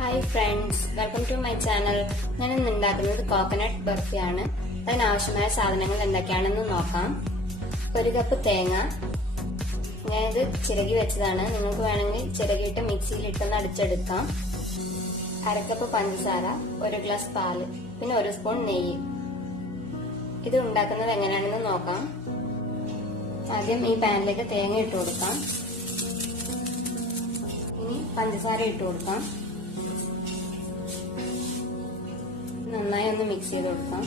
Hi friends, welcome to my channel. ഞാൻ ഇന്ന് ഉണ്ടാക്കുന്നത് കോക്കനട്ട് ബർഫിയാണ്. അതിനാവശ്യമായ സാധനങ്ങൾ എന്തൊക്കെയാണെന്ന് നോക്കാം. 1 കപ്പ് തേങ്ങ, ഞാനിത് ചിരകി വെച്ചതാണ്. നിങ്ങൾക്ക് വേണമെങ്കിൽ ചിരകിയിട്ട് മിക്സിയിലിട്ടൊന്ന് അടിച്ചെടുക്കാം. 1/2 കപ്പ് പഞ്ചസാര, 1 ഗ്ലാസ് പാല്, പിന്നെ 1 സ്പൂൺ നെയ്യ്. ഇത് ഉണ്ടാക്കുന്നത് എങ്ങനെയാണെന്ന് നോക്കാം. ആദ്യം ഈ പാനിലേക്ക് തേങ്ങ ഇട്ട് കൊടുക്കാം. ഇനി പഞ്ചസാര ഇട്ട് കൊടുക്കാം. നന്നായി ഒന്ന് മിക്സ് ചെയ്ത് കൊടുക്കാം.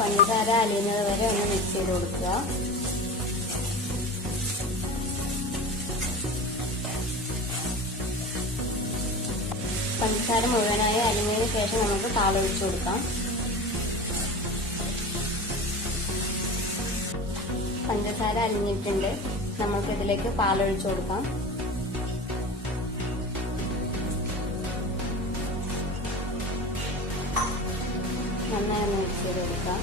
പഞ്ചസാര അലിയുന്നത് വരെ ഒന്ന് മിക്സ് ചെയ്ത് കൊടുക്കുക. പഞ്ചസാര മുഴുവനായി അലിഞ്ഞതിന് ശേഷം നമുക്ക് പാലൊഴിച്ചു കൊടുക്കാം. പഞ്ചസാര അലിഞ്ഞിട്ടുണ്ട്. നമുക്ക് ഇതിലേക്ക് പാലൊഴിച്ചു കൊടുക്കാം. നന്നായി മിക്സ് ചെയ്ത് കൊടുക്കാം.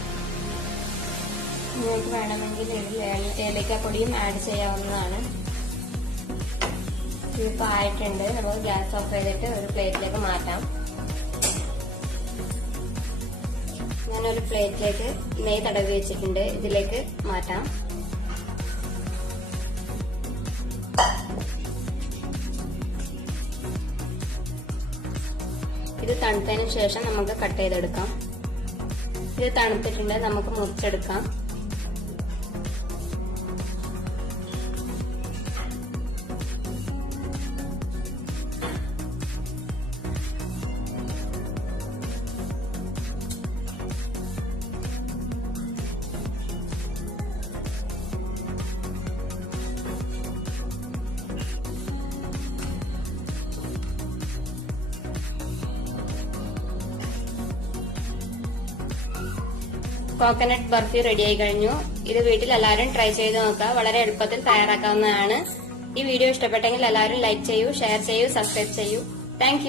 നിങ്ങൾക്ക് വേണമെങ്കിൽ ഇതിൽ ഏലക്കാപ്പൊടിയും ആഡ് ചെയ്യാവുന്നതാണ്. ഇതിപ്പോൾ ആയിട്ടുണ്ട്. നമുക്ക് ഗ്യാസ് ഓഫ് ചെയ്തിട്ട് ഒരു പ്ലേറ്റിലേക്ക് മാറ്റാം. ഞാനൊരു പ്ലേറ്റിലേക്ക് നെയ്യ് തടവി വെച്ചിട്ടുണ്ട്. ഇതിലേക്ക് മാറ്റാം. ഇത് തണുത്തതിന് ശേഷം നമുക്ക് കട്ട് ചെയ്തെടുക്കാം. ഇത് തണുത്തിട്ടുണ്ട്. നമുക്ക് മുറിച്ചെടുക്കാം. കോക്കനട്ട് ബർഫി റെഡിയായി കഴിഞ്ഞു. ഇത് വീട്ടിൽ എല്ലാവരും ട്രൈ ചെയ്ത് നോക്കുക. വളരെ എളുപ്പത്തിൽ തയ്യാറാക്കാവുന്നതാണ്. ഈ വീഡിയോ ഇഷ്ടപ്പെട്ടെങ്കിൽ എല്ലാവരും ലൈക്ക് ചെയ്യൂ, ഷെയർ ചെയ്യൂ, സബ്സ്ക്രൈബ് ചെയ്യൂ. താങ്ക്